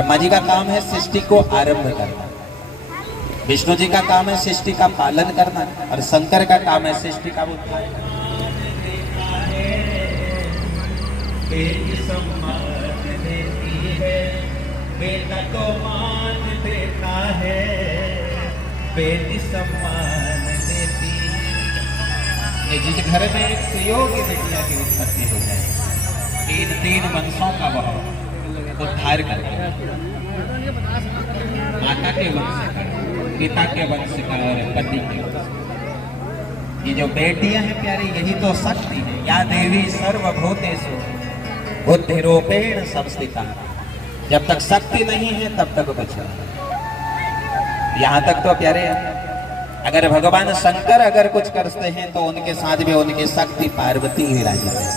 ब्रह्मा जी का काम है सृष्टि को आरंभ करना, विष्णु जी का काम है सृष्टि का पालन करना, और शंकर का काम है सृष्टि का उद्धार करना। बेटी सम्मान देती है, बेटा तो मान देता है, बेटी सम्मान देती है। जिस घर में एक सुयोग्य बेटिया की उत्पत्ति हो जाए, तीन वंशों का वह उद्धार करके, माता के वंश का, पिता के वंश का और पति के वंश का। ये जो बेटियां हैं प्यारे, यही तो शक्ति है। या देवी सर्वभूतेषु बुद्धिरूपेण संस्थिता। जब तक शक्ति नहीं है तब तक कुछ नहीं। यहाँ तक तो प्यारे, अगर भगवान शंकर अगर कुछ करते हैं तो उनके साथ भी उनकी शक्ति पार्वती विराजित है।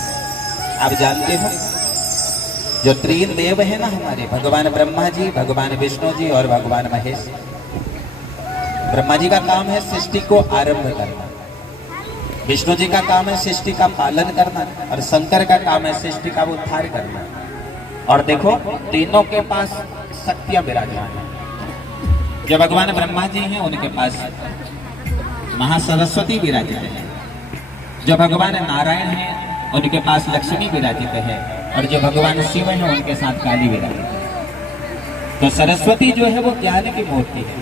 आप जानते हो जो तीन देव है ना हमारे, भगवान ब्रह्मा जी, भगवान विष्णु जी और भगवान महेश। ब्रह्मा जी का काम है सृष्टि को आरंभ करना, विष्णु जी का काम है सृष्टि का पालन करना, और शंकर का काम है सृष्टि का उद्धार करना। और देखो तीनों के पास शक्तियां विराजमान है। जो भगवान ब्रह्मा जी हैं उनके पास महासरस्वती विराजित है, जो भगवान नारायण हैं उनके पास लक्ष्मी विराजित है, और जो भगवान शिव हैं उनके साथ काली विराजित है। तो सरस्वती जो है वो ज्ञान की मूर्ति है,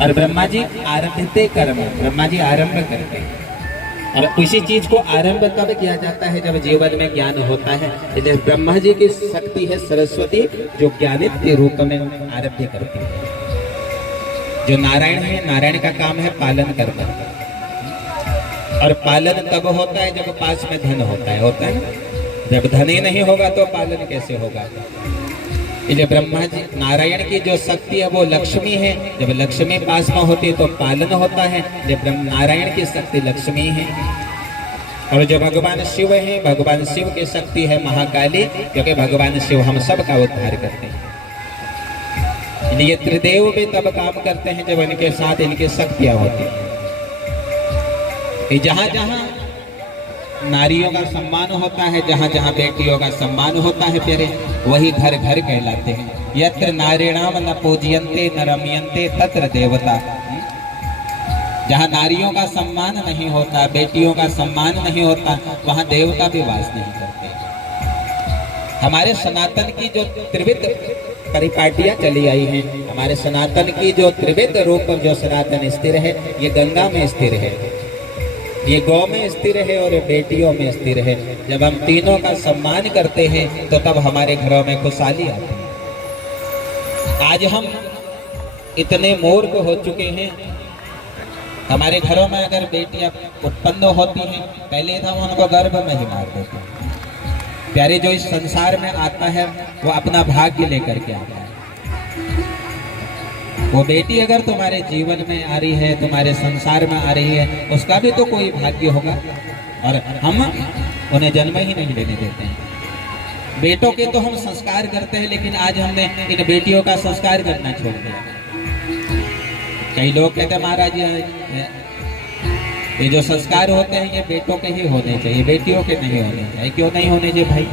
और ब्रह्मा जी आरंभते कर्म, ब्रह्मा जी आरंभ करते हैं। और उसी चीज को आरंभ कब किया जाता है? जब जीवन में ज्ञान होता है। इसलिए ब्रह्मा जी की शक्ति है सरस्वती, जो ज्ञानित के रूप में आरंभ करती है। जो नारायण है, नारायण का काम है पालन करना, और पालन तब होता है जब पास में धन होता है ना। जब धन ही नहीं होगा तो पालन कैसे होगा? इसलिए ब्रह्मा जी, नारायण की जो शक्ति है वो लक्ष्मी है। जब लक्ष्मी पास में होती है तो पालन होता है। जब नारायण की शक्ति लक्ष्मी है, और जो भगवान शिव है, भगवान शिव की शक्ति है महाकाली, क्योंकि भगवान शिव हम सब का उद्धार करते हैं। ये त्रिदेव भी तब काम करते हैं जब इनके साथ इनकी शक्तियां होती हैं। जहां जहां नारियों का सम्मान होता है, जहां जहां बेटियों का सम्मान होता है प्यारे, वही घर घर कहलाते हैं। यत्र नारीणाम न पूजयन्ते न रमयन्ते तत्र देवता। जहां नारियों का सम्मान नहीं होता, बेटियों का सम्मान नहीं होता, वहां देवता भी वास नहीं करते। हमारे सनातन की जो त्रिविध परिपाटियां चली आई हैं, हमारे सनातन की जो त्रिविध रूप जो सनातन स्थिर है, ये गंगा में स्थिर है, ये गौ में स्थिर है और बेटियों में स्थिर है। जब हम तीनों का सम्मान करते हैं तो तब हमारे घरों में खुशहाली आती है। आज हम इतने मूर्ख हो चुके हैं, हमारे घरों में अगर बेटियां उत्पन्न होती हैं, पहले तो हम उनको गर्भ में ही मार देते हैं। प्यारे, जो इस संसार में आता है वो अपना भाग्य लेकर के आता है। वो बेटी अगर तुम्हारे जीवन में आ रही है, तुम्हारे संसार में आ रही है, उसका भी तो कोई भाग्य होगा, और हम उन्हें जन्म ही नहीं लेने देते हैं। बेटों के तो हम संस्कार करते हैं, लेकिन आज हमने इन बेटियों का संस्कार करना छोड़ दिया। कई लोग कहते हैं महाराज ये जो संस्कार होते हैं ये बेटों के ही होने चाहिए, बेटियों के नहीं होने चाहिए। क्यों नहीं होने चाहिए भाई?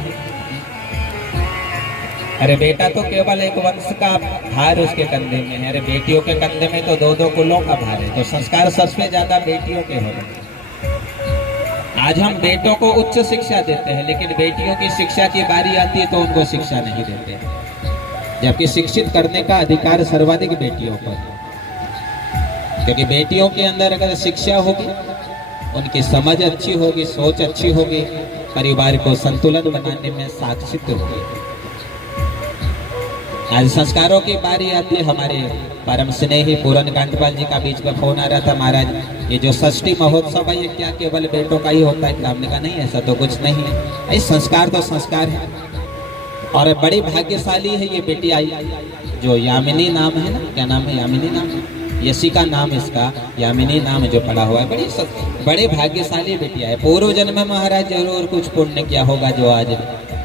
अरे बेटा तो केवल एक वंश का भार उसके कंधे में है, अरे बेटियों के कंधे में तो दो दो कुलों का भार है। तो संस्कार सबसे ज्यादा बेटियों के होने चाहिए। आज हम बेटों को उच्च शिक्षा देते हैं, लेकिन बेटियों की शिक्षा की बारी आती है तो उनको शिक्षा नहीं देते, जबकि शिक्षित करने का अधिकार सर्वाधिक बेटियों को है। क्योंकि बेटियों के अंदर अगर शिक्षा होगी, उनकी समझ अच्छी होगी, सोच अच्छी होगी, परिवार को संतुलन बनाने में साक्षित होगी। आज संस्कारों की बारी आती है। हमारे परम स्नेही पूरन कांडपाल जी का बीच में फोन आ रहा था, महाराज ये जो षष्ठी महोत्सव है ये क्या केवल बेटों का ही होता है? हमने कहा नहीं, ऐसा तो कुछ नहीं है। इस संस्कार तो संस्कार है, और बड़ी भाग्यशाली है ये बेटी आई, जो यामिनी नाम है ना, क्या नाम है? यामिनी नाम है, यशी का नाम इसका, यामिनी नाम जो पड़ा हुआ है। बड़े भाग्यशाली बेटिया है। पूर्व जन्म में महाराज जरूर कुछ पुण्य किया होगा, जो आज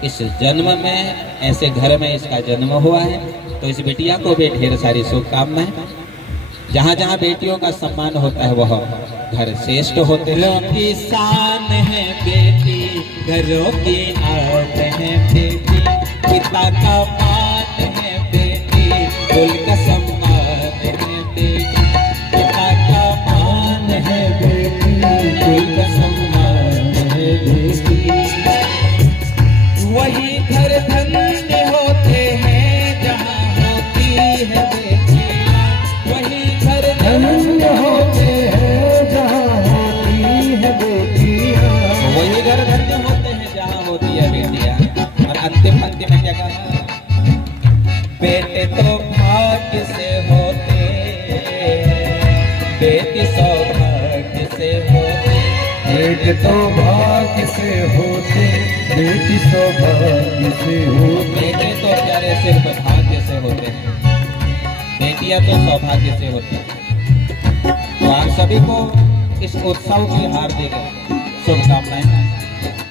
इस जन्म में ऐसे घर में इसका जन्म हुआ है। तो इस बेटिया को भी ढेर सारी शुभकामनाएं। जहाँ जहाँ बेटियों का सम्मान होता है वह घर श्रेष्ठ होते हैं। घरों की शान है बेटी, घरों की आदत है बेटी, पिता का मान है बेटी, सौभाग्य से होते, बेटी सौभाग्य से होते। बेटे तो प्यारे सिर्फ भाग्य से होते हैं, बेटियां तो सौभाग्य से होती हैं। तो आप सभी को इस उत्सव की हार्दिक शुभकामनाएं।